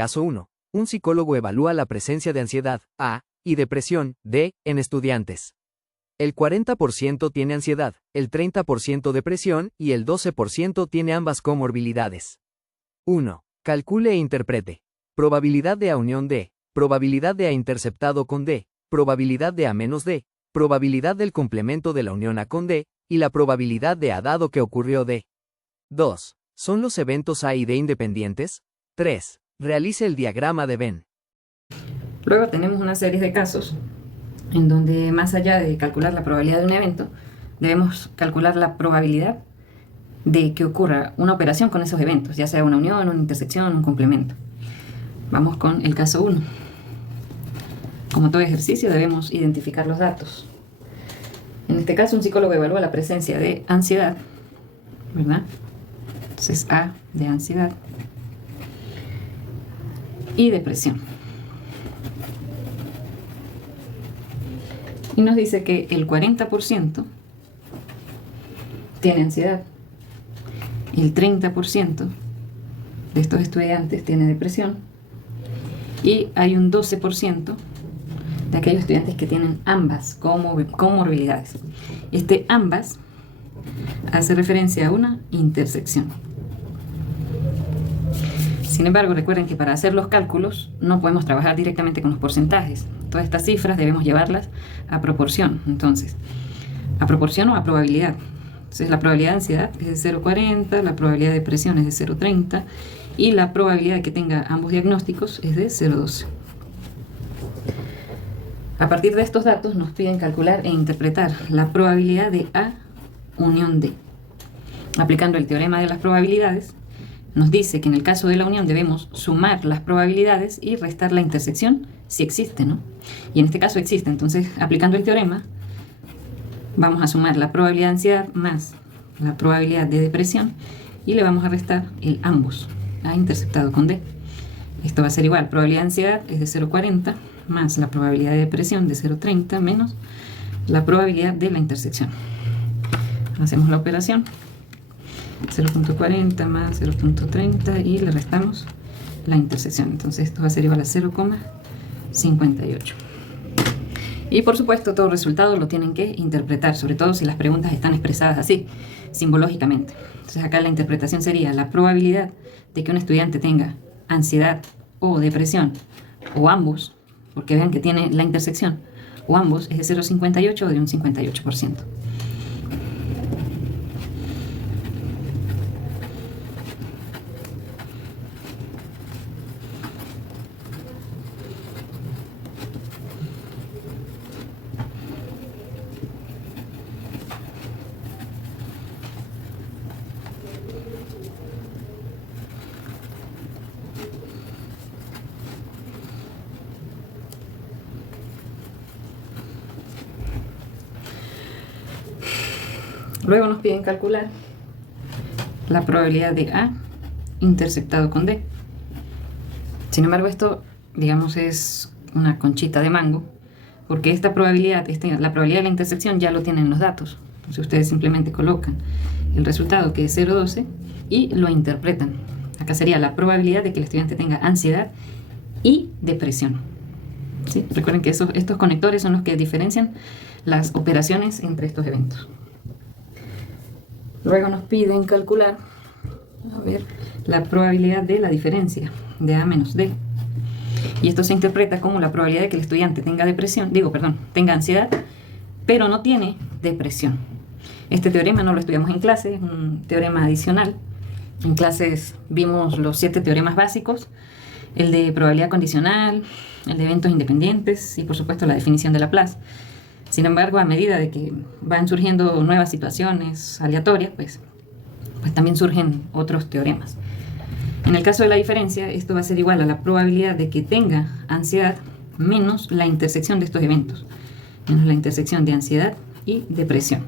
caso 1, un psicólogo evalúa la presencia de ansiedad, A, y depresión, D, en estudiantes. El 40% tiene ansiedad, el 30% depresión y el 12% tiene ambas comorbilidades. 1. Calcule e interprete. Probabilidad de A unión D, probabilidad de A interceptado con D, probabilidad de A menos D, probabilidad del complemento de la unión A con D, y la probabilidad de A dado que ocurrió D. 2. ¿Son los eventos A y D independientes? 3. Realice el diagrama de Venn. Luego tenemos una serie de casos en donde, más allá de calcular la probabilidad de un evento, debemos calcular la probabilidad de que ocurra una operación con esos eventos, ya sea una unión, una intersección, un complemento. Vamos con el caso 1. Como todo ejercicio, debemos identificar los datos. En este caso, un psicólogo evalúa la presencia de ansiedad, ¿verdad? Entonces, A de ansiedad y depresión. Y nos dice que el 40% tiene ansiedad, el 30% de estos estudiantes tiene depresión y hay un 12% de aquellos estudiantes que tienen ambas comorbilidades. Este ambas hace referencia a una intersección. Sin embargo, recuerden que para hacer los cálculos no podemos trabajar directamente con los porcentajes. Todas estas cifras debemos llevarlas a proporción. Entonces, ¿a proporción o a probabilidad? Entonces, la probabilidad de ansiedad es de 0,40, la probabilidad de depresión es de 0,30 y la probabilidad de que tenga ambos diagnósticos es de 0,12. A partir de estos datos nos piden calcular e interpretar la probabilidad de A unión D. Aplicando el teorema de las probabilidades, nos dice que en el caso de la unión debemos sumar las probabilidades y restar la intersección si existe, ¿no? Y en este caso existe, entonces aplicando el teorema vamos a sumar la probabilidad de ansiedad más la probabilidad de depresión y le vamos a restar el ambos, A interceptado con D. Esto va a ser igual, probabilidad de ansiedad es de 0,40 más la probabilidad de depresión de 0,30 menos la probabilidad de la intersección. Hacemos la operación. 0,40 más 0,30 y le restamos la intersección. Entonces esto va a ser igual a 0,58. Y por supuesto todo resultado lo tienen que interpretar, sobre todo si las preguntas están expresadas así, simbológicamente. Entonces acá la interpretación sería la probabilidad de que un estudiante tenga ansiedad o depresión, o ambos, porque vean que tiene la intersección, o ambos es de 0,58 o de un 58%. Luego nos piden calcular la probabilidad de A interceptado con D. Sin embargo, esto, digamos, es una conchita de mango, porque esta probabilidad, la probabilidad de la intersección ya lo tienen los datos. Entonces ustedes simplemente colocan el resultado, que es 0,12, y lo interpretan. Acá sería la probabilidad de que el estudiante tenga ansiedad y depresión. ¿Sí? Recuerden que estos conectores son los que diferencian las operaciones entre estos eventos. Luego nos piden calcular, la probabilidad de la diferencia de A menos D. Y esto se interpreta como la probabilidad de que el estudiante tenga tenga ansiedad, pero no tiene depresión. Este teorema no lo estudiamos en clase, es un teorema adicional. En clases vimos los 7 teoremas básicos, el de probabilidad condicional, el de eventos independientes y por supuesto la definición de Laplace. Sin embargo, a medida de que van surgiendo nuevas situaciones aleatorias, pues también surgen otros teoremas. En el caso de la diferencia, esto va a ser igual a la probabilidad de que tenga ansiedad menos la intersección de estos eventos, menos la intersección de ansiedad y depresión.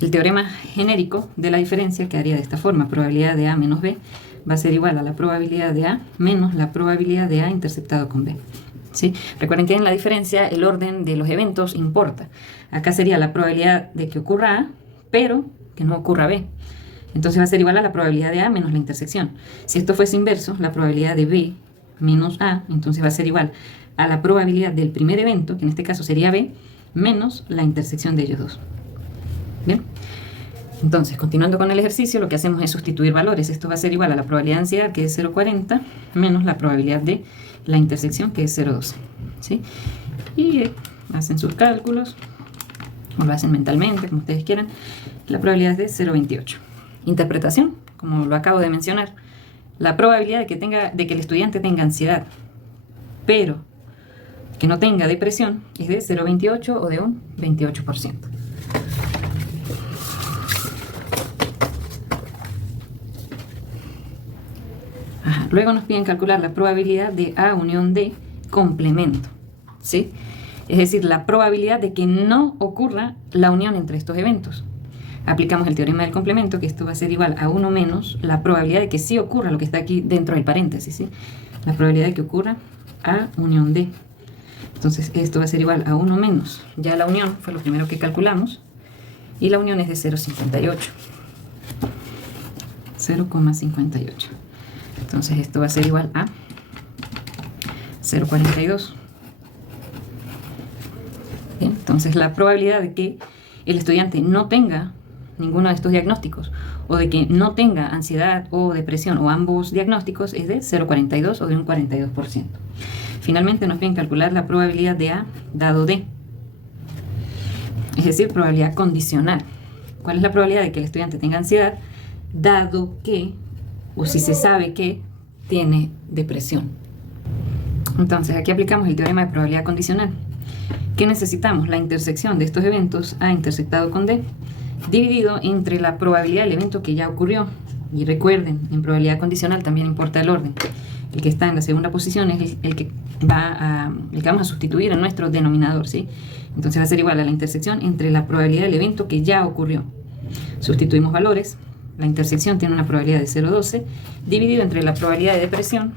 El teorema genérico de la diferencia quedaría de esta forma: probabilidad de A menos B va a ser igual a la probabilidad de A menos la probabilidad de A interceptado con B. ¿Sí? Recuerden que en la diferencia el orden de los eventos importa. Acá sería la probabilidad de que ocurra A, pero que no ocurra B. Entonces va a ser igual a la probabilidad de A menos la intersección. Si esto fuese inverso, la probabilidad de B menos A, entonces va a ser igual a la probabilidad del primer evento, que en este caso sería B, menos la intersección de ellos dos. Bien, entonces continuando con el ejercicio, lo que hacemos es sustituir valores. Esto va a ser igual a la probabilidad de ansiedad, que es 0,40, menos la probabilidad de la intersección, que es 0,12, ¿sí? Y hacen sus cálculos, o lo hacen mentalmente, como ustedes quieran. La probabilidad es de 0,28. Interpretación, como lo acabo de mencionar, la probabilidad de que el estudiante tenga ansiedad, pero que no tenga depresión, es de 0,28 o de un 28%. Luego nos piden calcular la probabilidad de A unión D complemento, ¿sí? Es decir, la probabilidad de que no ocurra la unión entre estos eventos. Aplicamos el teorema del complemento, que esto va a ser igual a 1 menos la probabilidad de que sí ocurra lo que está aquí dentro del paréntesis, ¿sí? La probabilidad de que ocurra A unión D. Entonces esto va a ser igual a 1 menos, ya la unión fue lo primero que calculamos, y la unión es de 0,58. 0,58. Entonces esto va a ser igual a 0,42. Bien, entonces la probabilidad de que el estudiante no tenga ninguno de estos diagnósticos, o de que no tenga ansiedad o depresión, o ambos diagnósticos, es de 0,42 o de un 42%. Finalmente nos piden calcular la probabilidad de A dado D, es decir, probabilidad condicional. ¿Cuál es la probabilidad de que el estudiante tenga ansiedad dado que, o si se sabe que, tiene depresión? Entonces aquí aplicamos el teorema de probabilidad condicional. ¿Qué necesitamos? La intersección de estos eventos, A intersectado con D, dividido entre la probabilidad del evento que ya ocurrió. Y recuerden, en probabilidad condicional también importa el orden. El que está en la segunda posición es el que vamos a sustituir en nuestro denominador, ¿sí? Entonces va a ser igual a la intersección entre la probabilidad del evento que ya ocurrió. Sustituimos valores. La intersección tiene una probabilidad de 0,12, dividido entre la probabilidad de depresión,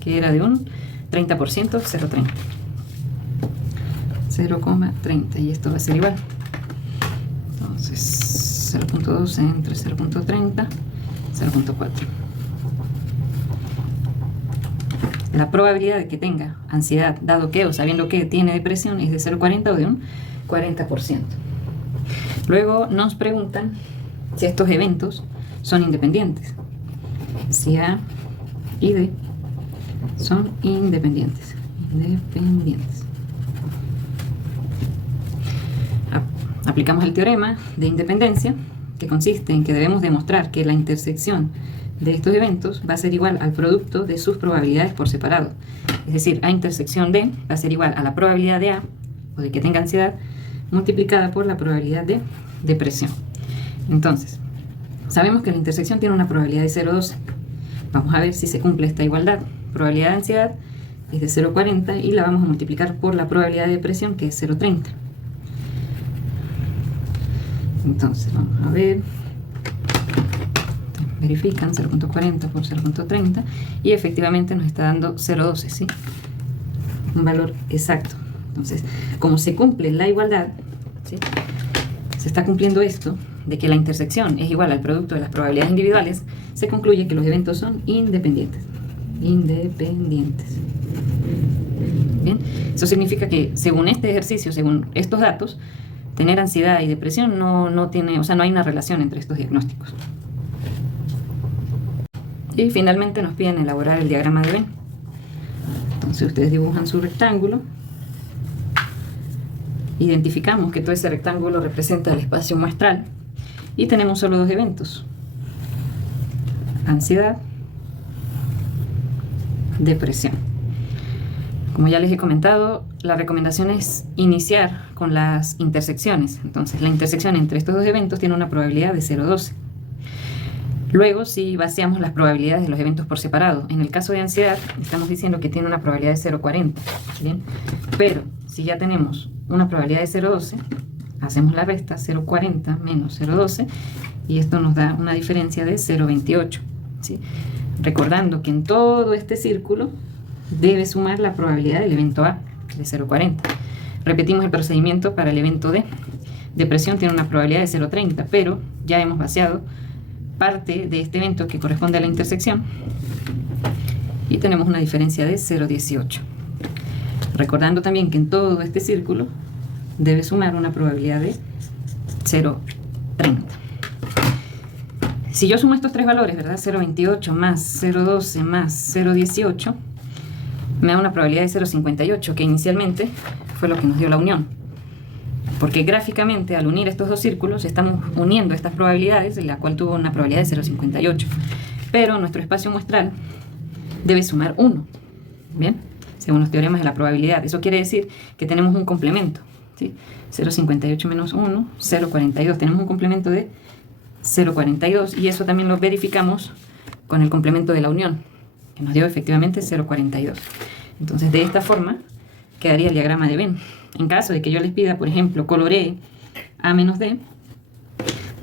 que era de un 30%, 0,30. 0,30, y esto va a ser igual. Entonces, 0,12 entre 0,30, 0,4. La probabilidad de que tenga ansiedad, dado que o sabiendo que tiene depresión, es de 0,40 o de un 40%. Luego nos preguntan si estos eventos son independientes. Si A y D son independientes. Aplicamos el teorema de independencia, que consiste en que debemos demostrar que la intersección de estos eventos va a ser igual al producto de sus probabilidades por separado. Es decir, A intersección D va a ser igual a la probabilidad de A, o de que tenga ansiedad, multiplicada por la probabilidad de depresión. Entonces, sabemos que la intersección tiene una probabilidad de 0,12. Vamos a ver si se cumple esta igualdad. Probabilidad de ansiedad es de 0,40 y la vamos a multiplicar por la probabilidad de depresión, que es 0,30. Entonces, vamos a ver. Verifican 0,40 por 0,30 y efectivamente nos está dando 0,12, ¿sí? Un valor exacto. Entonces, como se cumple la igualdad, ¿sí? Se está cumpliendo esto de que la intersección es igual al producto de las probabilidades individuales, se concluye que los eventos son independientes. Independientes. Bien, eso significa que según este ejercicio, según estos datos, tener ansiedad y depresión no tiene, o sea, no hay una relación entre estos diagnósticos. Y finalmente nos piden elaborar el diagrama de Venn. Entonces ustedes dibujan su rectángulo. Identificamos que todo ese rectángulo representa el espacio muestral. Y tenemos solo dos eventos. Ansiedad, depresión. Como ya les he comentado, la recomendación es iniciar con las intersecciones. Entonces la intersección entre estos dos eventos tiene una probabilidad de 0,12. Luego, si vaciamos las probabilidades de los eventos por separado, en el caso de ansiedad, estamos diciendo que tiene una probabilidad de 0,40, ¿bien? Pero, si ya tenemos una probabilidad de 0,12, hacemos la resta, 0,40 menos 0,12, y esto nos da una diferencia de 0,28, ¿sí? Recordando que en todo este círculo debe sumar la probabilidad del evento A, de 0,40. Repetimos el procedimiento para el evento D. Depresión tiene una probabilidad de 0,30, pero ya hemos vaciado parte de este evento que corresponde a la intersección y tenemos una diferencia de 0,18. Recordando también que en todo este círculo debe sumar una probabilidad de 0,30. Si yo sumo estos tres valores, ¿verdad? 0,28 más 0,12 más 0,18, me da una probabilidad de 0,58, que inicialmente fue lo que nos dio la unión. Porque gráficamente, al unir estos dos círculos, estamos uniendo estas probabilidades, en la cual tuvo una probabilidad de 0,58. Pero nuestro espacio muestral debe sumar 1, ¿bien? Según los teoremas de la probabilidad. Eso quiere decir que tenemos un complemento, ¿sí? 0,58 menos 1, 0,42. Tenemos un complemento de 0,42 y eso también lo verificamos con el complemento de la unión, que nos dio efectivamente 0,42. Entonces, de esta forma quedaría el diagrama de Venn. En caso de que yo les pida, por ejemplo, coloree A menos D,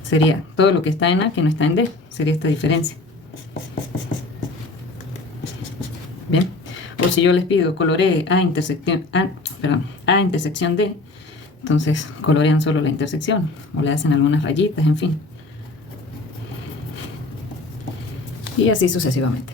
sería todo lo que está en A que no está en D. Sería esta diferencia. Bien. O si yo les pido coloree A intersección D, entonces colorean solo la intersección o le hacen algunas rayitas, en fin. Y así sucesivamente.